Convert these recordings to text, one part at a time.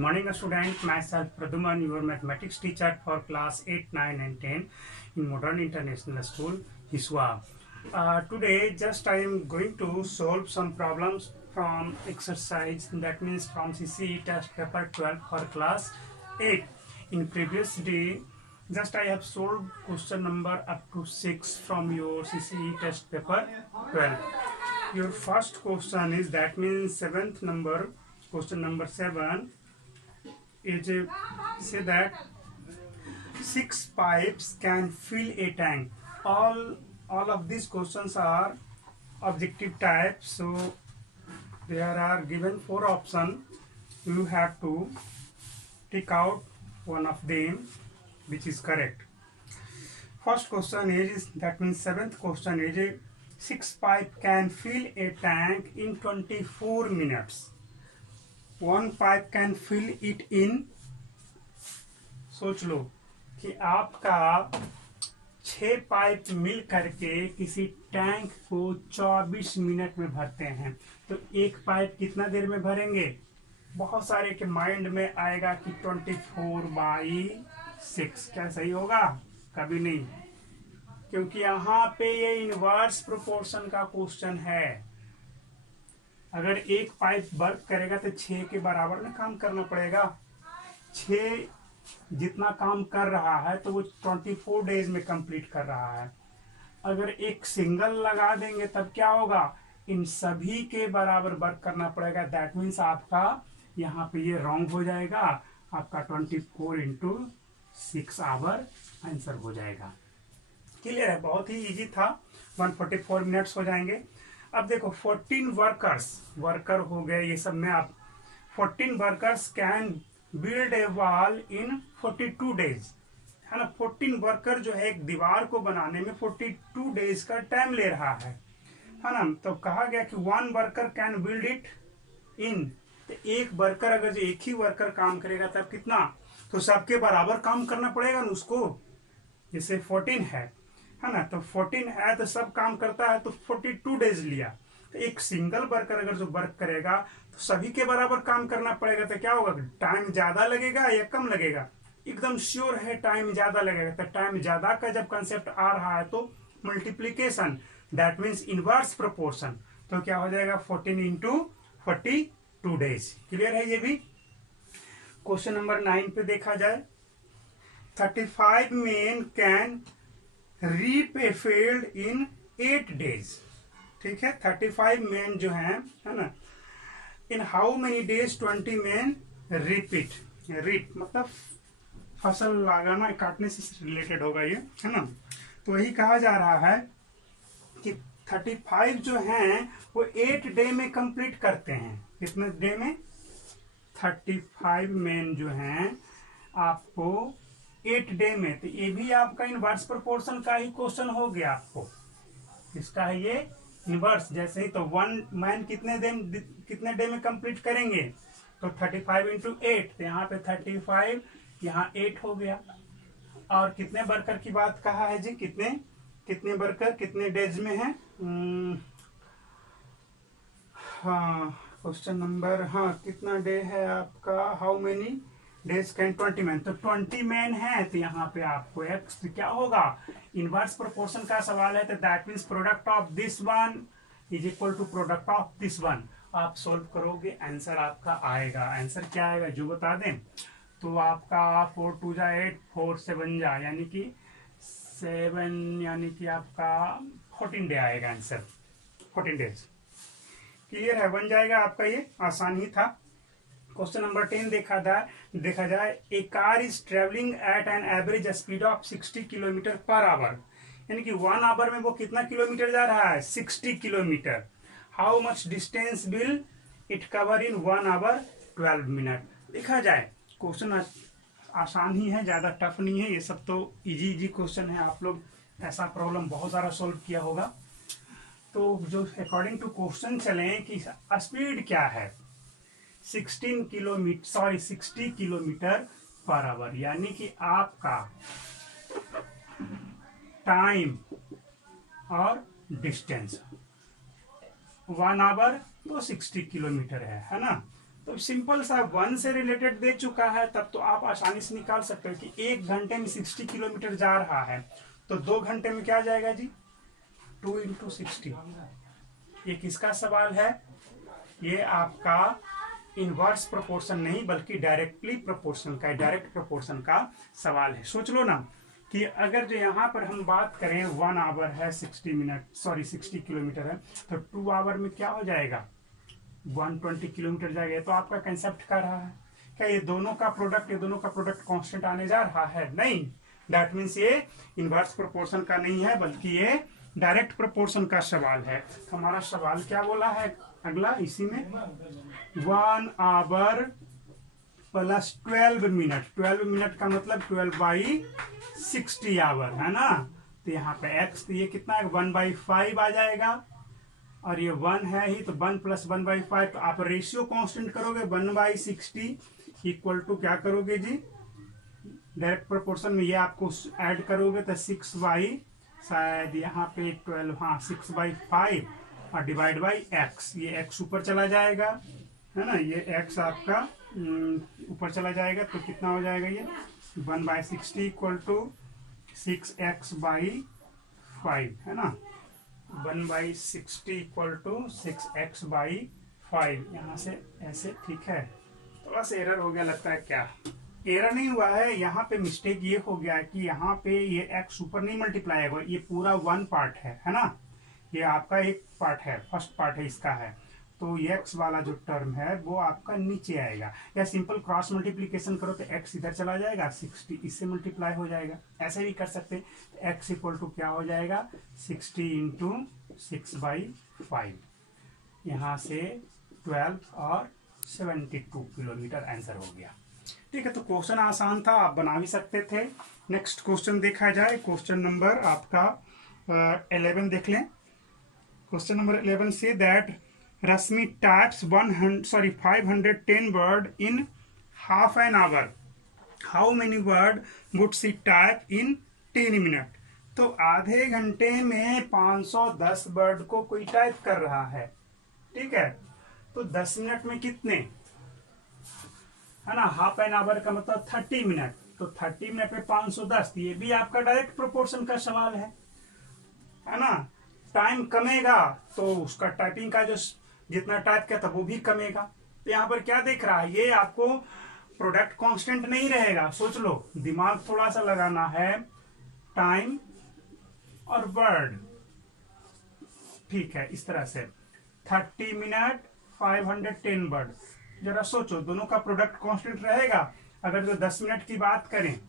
morning, student. Myself Praduman, your mathematics teacher for class 8, 9 and 10 in Modern International School, Hiswa. Today, just I am going to solve some problems from exercise, that means from CCE test paper 12 for class 8. In previous day, just I have solved question number up to 6 from your CCE test paper 12. Your first question is, that means 7th number, question number 7 is say that 6 pipes can fill a tank. All of these questions are objective type, so there are given 4 options. You have to take out one of them which is correct. First question is, that means 7th question is, 6 pipe can fill a tank in 24 minutes. One pipe can fill it in, सोच लो कि आपका 6 pipe मिल करके किसी tank को 24 minute में भरते हैं, तो एक पाइप कितना देर में भरेंगे? बहुत सारे के माइंड में आएगा कि 24/6। क्या सही होगा? कभी नहीं, क्योंकि यहाँ पे ये इनवर्स प्रोपोर्शन का क्वेश्चन है। अगर एक पाइप वर्क करेगा तो 6 के बराबर में काम करना पड़ेगा। 6 जितना काम कर रहा है तो वो 24 डेज में कंप्लीट कर रहा है। अगर एक सिंगल लगा देंगे तब क्या होगा? इन सभी के बराबर वर्क करना पड़ेगा। दैट मीन्स आपका यहाँ पे ये रॉन्ग हो जाएगा। आपका 24 × 6 आवर आंसर हो जाएगा। क्लियर है? बहुत ही इजी था। 144 मिनट्स हो जाएंगे। अब देखो 14 वर्कर हो गए, ये सब में आप 14 workers can build a wall in 42 days, है ना। 14 वर्कर जो है एक दीवार को बनाने में 42 डेज का टाइम ले रहा है ना। तो कहा गया कि 1 worker can build it in, तो एक वर्कर, अगर जो एक ही वर्कर काम करेगा तब कितना? तो सबके बराबर काम करना पड़ेगा ना उसको। जैसे 14 है ना, तो 14 है तो सब काम करता है, तो 42 डेज लिया। तो एक सिंगल वर्कर अगर जो वर्क करेगा तो सभी के बराबर काम करना पड़ेगा, तो क्या होगा? टाइम ज्यादा लगेगा या कम लगेगा? एकदम श्योर है टाइम ज्यादा लगेगा। तो टाइम ज्यादा का जब कंसेप्ट आ रहा है तो multiplication, that means inverse proportion, तो क्या हो जाएगा? 14 × 42 डेज। क्लियर है? ये भी क्वेश्चन नंबर 9 पे देखा जाए, 35 men can reap a field in 8 days. ठीक है, 35 men जो है ना, in how many days 20 men reap it. Reap मतलब फसल लगाना, काटने से रिलेटेड होगा ये, है ना। तो वही कहा जा रहा है कि 35 जो हैं वो 8 डे में कंप्लीट करते हैं। कितने डे में? 35 men जो हैं आपको 8 डे में। तो ये भी आपका इनवर्स प्रोपोर्शन का ही क्वेश्चन हो गया। आपको इसका है ये इनवर्स। जैसे ही तो 1 मैन कितने डे में कंप्लीट करेंगे? तो 35 × 8, तो यहाँ पे 35, यहाँ 8 हो गया। और कितने वर्कर की बात कहा है जी? कितने वर्कर कितने डेज में है? हाँ, क्वेश्चन नंबर, हाँ, कितना डे है आपका? How many days can 20 man, तो 20 मैन है, तो यहाँ पे आपको एक्स क्या होगा? इनवर्स प्रोपोर्शन का सवाल है, तो that means product of this one is equal to product of this one. आप सोल्व करोगे, आंसर आपका आएगा। आंसर क्या आएगा जो बता दें, तो आपका 4 × 2 = 8, 4 × 7 = यानी कि 7, यानी कि आपका 14 डे आएगा आंसर। 14 डेज। क्लियर है? बन जाएगा आपका। ये आसान ही था। क्वेश्चन नंबर 10 देखा जाए, a car is travelling at an average speed of 60 kilometre per hour, यानी कि 1 आवर में वो कितना किलोमीटर जा रहा है? 60 kilometre. How much distance will it cover in 1 hour 12 minute. देखा जाए क्वेश्चन आसान ही है, ज्यादा टफ नहीं है। ये सब तो इजी क्वेश्चन है। आप लोग ऐसा प्रॉब्लम बहुत सारा सोल्व किया होगा। तो जो अकॉर्डिंग टू क्वेश्चन चले कि स्पीड क्या है, 60 किलोमीटर पर आवर, यानी कि आपका टाइम और डिस्टेंस 1 आवर तो 60 किलोमीटर है ना। तो सिंपल सा 1 से रिलेटेड दे चुका है, तब तो आप आसानी से निकाल सकते हो कि 1 घंटे में 60 किलोमीटर जा रहा है, तो 2 घंटे में क्या जाएगा जी, 2 × 60। ये किसका सवाल है, ये आपका इनवर्स प्रोपोर्शन नहीं बल्कि डायरेक्टली प्रोपोर्शन का, डायरेक्ट प्रोपोर्शन का सवाल है। सोच लो ना कि अगर जो यहाँ पर हम बात करें 1 आवर है 60 किलोमीटर है, तो 2 आवर में क्या हो जाएगा, 120 किलोमीटर जाएगा। तो आपका कंसेप्ट कर रहा है क्या ये दोनों का प्रोडक्ट कांस्टेंट आने जा रहा है, नहीं, दैट मीन्स ये इनवर्स प्रोपोर्शन का नहीं है बल्कि ये डायरेक्ट प्रोपोर्शन का सवाल है। हमारा सवाल क्या बोला है अगला, इसी में 1 आवर प्लस 12 मिनट, 12 मिनट का मतलब 12/60 आवर है ना। तो यहाँ पे x, तो ये कितना है 1/5 आ जाएगा, और ये 1 है ही, तो 1 + 1/5, तो आप रेशियो कांस्टेंट करोगे 1/60 इक्वल टू क्या करोगे जी, डायरेक्ट प्रोपोर्शन में ये आपको ऐड करोगे तो 6 शायद यहाँ पे 12, हाँ 6/5 और डिवाइड बाई x, ये x ऊपर चला जाएगा है ना, ये x आपका ऊपर चला जाएगा, तो कितना हो जाएगा ये 1/60 इक्वल टू 6x/5 है ना, 1/60 इक्वल टू 6x/5। यहाँ से ऐसे ठीक है, थोड़ा सा एरर हो गया लगता है, क्या एरर नहीं हुआ है, यहाँ पे मिस्टेक ये हो गया कि यहाँ पे ये x ऊपर नहीं मल्टीप्लाई होगा, ये पूरा 1 पार्ट है ना, ये आपका एक पार्ट है, फर्स्ट पार्ट है इसका है, तो ये x वाला जो टर्म है वो आपका नीचे आएगा, या सिंपल क्रॉस मल्टीप्लीकेशन करो तो x इधर चला जाएगा, 60 इससे मल्टीप्लाई हो जाएगा, ऐसे भी कर सकते हैं। तो x इक्वल टू क्या हो जाएगा 60 × 6/5, यहाँ से 12 और 72 किलोमीटर आंसर हो गया। ठीक है, तो क्वेश्चन आसान था, आप बना भी सकते थे। नेक्स्ट क्वेश्चन देखा जाए, क्वेश्चन नंबर आपका 11 देख लें। Question number 11 say that Rasmi types 510 word in half an hour. How many word would she type in 10 minutes? तो आधे घंटे में 510 वर्ड को कोई टाइप कर रहा है, ठीक है, तो 10 मिनट में कितने है ना, हाफ एन आवर का मतलब 30 मिनट, तो 30 मिनट में 510, ये भी आपका डायरेक्ट प्रोपोर्शन का सवाल है ना। टाइम कमेगा तो उसका टाइपिंग का जो जितना टाइप किया था वो भी कमेगा। तो यहाँ पर क्या देख रहा है, ये आपको प्रोडक्ट कांस्टेंट नहीं रहेगा, सोच लो, दिमाग थोड़ा सा लगाना है, टाइम और वर्ड, ठीक है, इस तरह से 30 मिनट 510 वर्ड, जरा सोचो दोनों का प्रोडक्ट कांस्टेंट रहेगा। अगर जो 10 मिनट की बात करें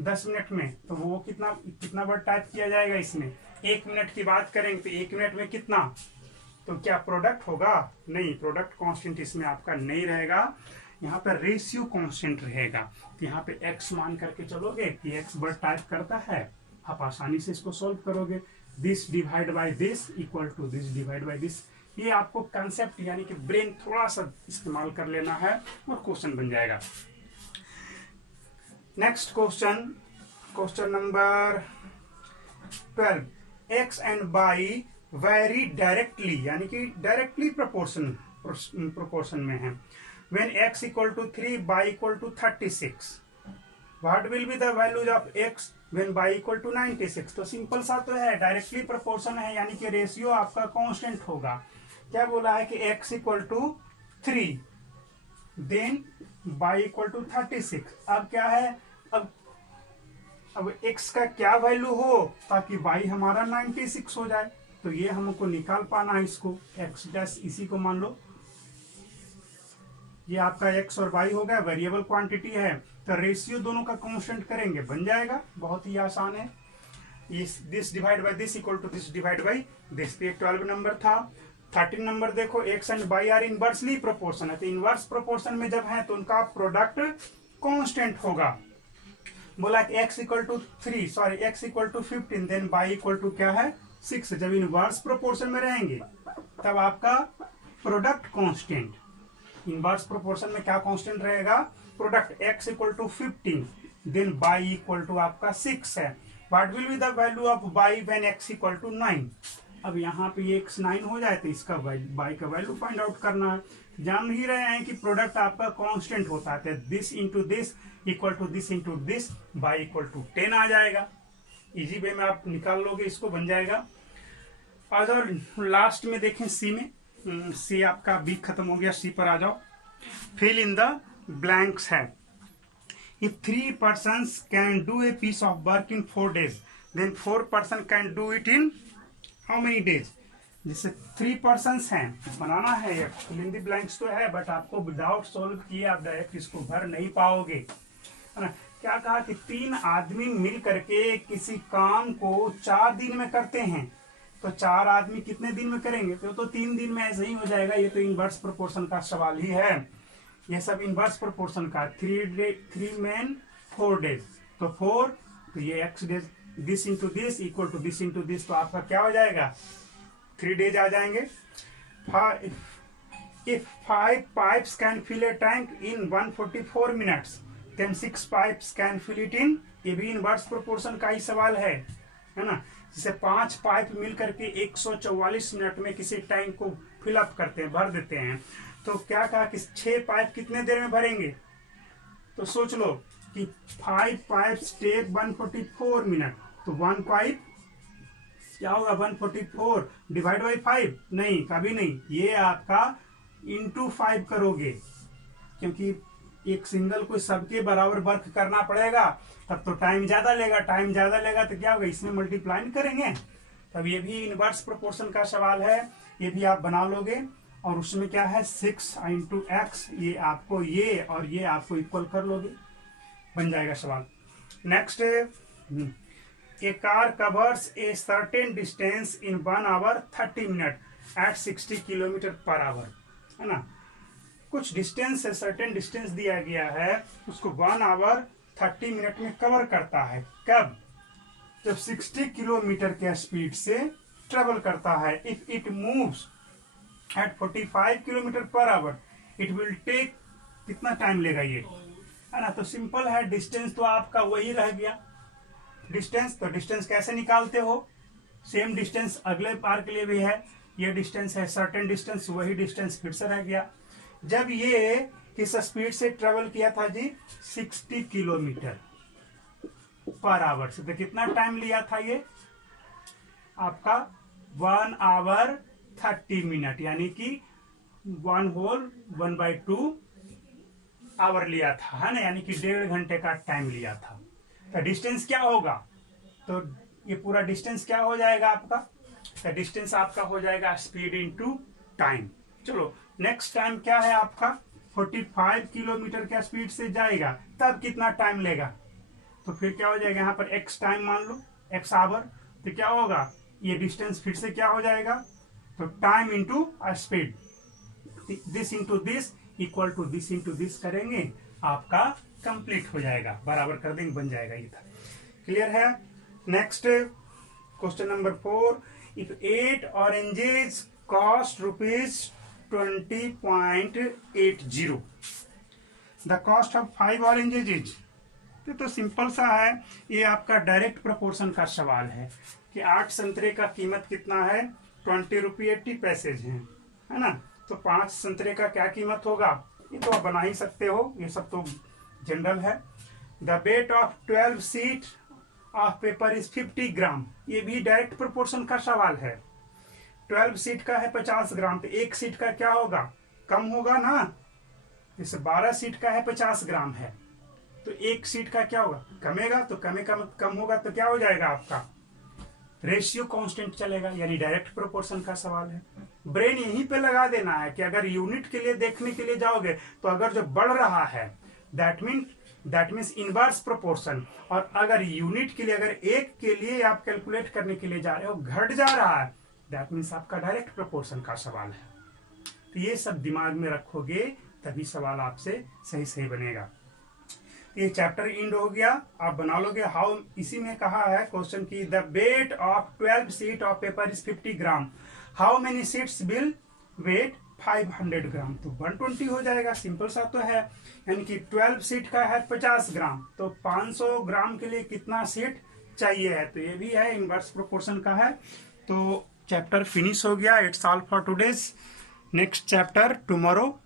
10 मिनट में, तो वो कितना वर्ड टाइप किया जाएगा इसमें। 1 मिनट की बात करेंगे तो 1 मिनट में कितना, तो क्या प्रोडक्ट होगा, नहीं, प्रोडक्ट कांस्टेंट इसमें आपका नहीं रहेगा, यहाँ पे रेशियो कांस्टेंट रहेगा। तो यहाँ पे x मान करके चलोगे कि x वर्ड टाइप करता है, आप आसानी से इसको सॉल्व करोगे, this divide by this equal to this divide by this, ये आपको कंसेप्ट यानी कि ब्रेन थोड़ा सा इस्तेमाल कर लेना है और क्वेश्चन बन जाएगा। Next question, question number 12, x and y vary directly, यानी कि डायरेक्टली प्रोपोर्शन में है। When x equal to 3 y equal to 36, what will be the values of x when y equal to 96। तो सिंपल सा तो है, डायरेक्टली प्रोपोर्शन है, यानी कि रेशियो आपका कांस्टेंट होगा। क्या बोला है कि x equal to 3 then y equal to 36। अब क्या है, अब x का क्या वैल्यू हो ताकि y हमारा 96 हो जाए, तो ये हमको निकाल पाना है इसको, x डैश इसी को मान लो, ये आपका x और y हो गया, वेरिएबल क्वांटिटी है, तो रेशियो दोनों का कांस्टेंट करेंगे, बन जाएगा, बहुत ही आसान है। This divide by this equal to this divide by this, पे 12 नंबर था। 13 नंबर देखो, x and y are inversely proportion है, तो इनवर्स प्रोपोर्शन में जब है तो उनका प्रोडक्ट कांस्टेंट होगा। बोला कि x equal to 15 then y equal to क्या है 6। जब इनवर्स प्रोपोर्शन में रहेंगे तब आपका प्रोडक्ट कांस्टेंट, इनवर्स प्रोपोर्शन में क्या कांस्टेंट रहेगा, product x equal to 15 then y equal to आपका 6 है। What will be the value of y when x equal to 9। अब यहाँ पे ये x 9 हो जाए तो इसका y का वैल्यू फाइंड आउट करना है। जान ही रहे हैं कि प्रोडक्ट आपका कांस्टेंट होता है, this into this equal to this into this by equal to 10 आ जाएगा। इजी वे में आप निकाल लोगे, इसको बन जाएगा। और लास्ट में देखें सी में, सी आपका बी खत्म हो गया, सी पर आ जाओ। फिल इन द ब्लैंक्स है। If 3 persons can do a piece of work in 4 days, then 4 person can do it in how many days. जिससे 3 persons हैं, बनाना है ये फिल इन द ब्लैंक्स तो है, बट आपको विदाउट सोल्व किए आप डायरेक्ट इसको भर नहीं पाओगे, है ना। क्या कहा कि 3 आदमी मिल करके किसी काम को 4 दिन में करते हैं, तो 4 आदमी कितने दिन में करेंगे, तो 3 दिन में ऐसे ही हो जाएगा। ये तो इनवर्स प्रोपोर्शन का सवाल ही है, ये सब इनवर्स प्रोपोर्शन का। 3 men 4 days, तो 4 तो ये x days, this into this equal to this into this, तो आपका क्या हो जाएगा 3 days आ जाएंगे। If 5 pipes can fill a tank in 144 minutes, then 6 pipes can fill it in, ये भी इनवर्स प्रोपोर्शन का ही सवाल है ना। जैसे 5 पाइप मिल करके 144 मिनट में किसी टैंक को फिलअप करते हैं, भर देते हैं, तो क्या कहा कि 6 पाइप कितने देर में भरेंगे। तो सोच लो कि 5 पाइप्स टेक 144 मिनट, तो 1 पाइप क्या होगा 144 डिवाइड बाई 5, नहीं कभी नहीं, ये आपका इंटू 5 करोगे, क्योंकि एक सिंगल को सबके बराबर वर्क करना पड़ेगा, तब तो टाइम ज्यादा लेगा, टाइम ज्यादा लेगा तो क्या होगा, इसमें मल्टीप्लाई करेंगे। तब ये भी इनवर्स प्रोपोर्शन का सवाल है, ये भी आप बना लोगे। और उसमें क्या है 6 इंटू एक्स, ये आपको ये और ये आपको इक्वल कर लोगे, बन जाएगा सवाल। Next, a car covers a certain distance in 1 hour 30 minutes at 60 km/h, है ना। कुछ डिस्टेंस है, सर्टेन डिस्टेंस दिया गया है, उसको 1 hour 30 minutes में कवर करता है। कब, जब 60 किलोमीटर के स्पीड से ट्रेवल करता है। If it moves at 45 km/h, it will take, कितना टाइम लेगा ये, है ना। तो सिंपल है, डिस्टेंस तो आपका वही रह गया। डिस्टेंस, तो डिस्टेंस कैसे निकालते हो, सेम डिस्टेंस अगले बार के लिए भी है, ये डिस्टेंस है सर्टेन डिस्टेंस, वही डिस्टेंस फिर से रह गया। जब ये किस स्पीड से ट्रेवल किया था जी 60 km/h से, तो कितना टाइम लिया था ये आपका 1 hour 30 minutes, यानी कि 1/2 आवर लिया था, है ना, यानी कि 1.5 घंटे का टाइम लिया था। तो डिस्टेंस क्या होगा, तो ये पूरा डिस्टेंस क्या हो जाएगा आपका, तो डिस्टेंस आपका हो जाएगा स्पीड इनटू टाइम। चलो नेक्स्ट टाइम क्या है आपका 45 किलोमीटर के स्पीड से जाएगा, तब कितना टाइम लेगा, तो फिर क्या हो जाएगा, यहाँ पर x टाइम मान लो, x आवर, तो क्या होगा ये डिस्टेंस फिर से क्या हो जाएगा, तो time into speed, this into this equal to this into this करेंगे, आपका कंप्लीट हो जाएगा, बराबर कर देंगे, बन जाएगा। ये था क्लियर है। Next question number 4, if 8 oranges cost ₹20.80, the cost of 5 oranges is, तो सिंपल सा है, ये आपका डायरेक्ट प्रोपोर्शन का सवाल है कि 8 संतरे का कीमत कितना है, ₹20.80 है ना। तो 5 संतरे का क्या कीमत होगा, ये तो आप बना ही सकते हो, ये सब तो जनरल है। The weight of 12 sheet of paper is 50 ग्राम, ये भी डायरेक्ट प्रोपोर्शन का सवाल है। 12 शीट का है 50 ग्राम, तो एक शीट का क्या होगा, कम होगा ना, जैसे 12 शीट का है 50 ग्राम है, तो एक शीट का क्या होगा, कमेगा, तो कम होगा तो क्या हो जाएगा आपका रेशियो कांस्टेंट चलेगा, यानी डायरेक्ट प्रोपोर्शन का सवाल है। ब्रेन यहीं पे लगा देना है कि अगर यूनिट के लिए देखने के लिए जाओगे, तो अगर जो बढ़ रहा है दैट मीन्स इनवर्स प्रोपोर्शन, और अगर यूनिट के लिए, अगर एक के लिए आप कैलकुलेट करने के लिए जा रहे हो घट जा रहा है, दैट मीन्स आपका डायरेक्ट प्रोपोर्शन का सवाल है। तो ये सब दिमाग में रखोगे तभी सवाल आपसे सही सही बनेगा। ये चैप्टर एंड हो गया, आप बना लोगे हाउ, इसी में कहा है क्वेश्चन की the weight of 12 sheet of paper is 50 gram, how many sheets will weigh 500 gram, तो 120 हो जाएगा, सिंपल सा तो है। यानी कि 12 शीट का है 50 ग्राम, तो 500 ग्राम के लिए कितना शीट चाहिए है, तो ये भी है इनवर्स प्रोपोर्शन का है। तो चैप्टर फिनिश हो गया, it's all for today's, next chapter tomorrow.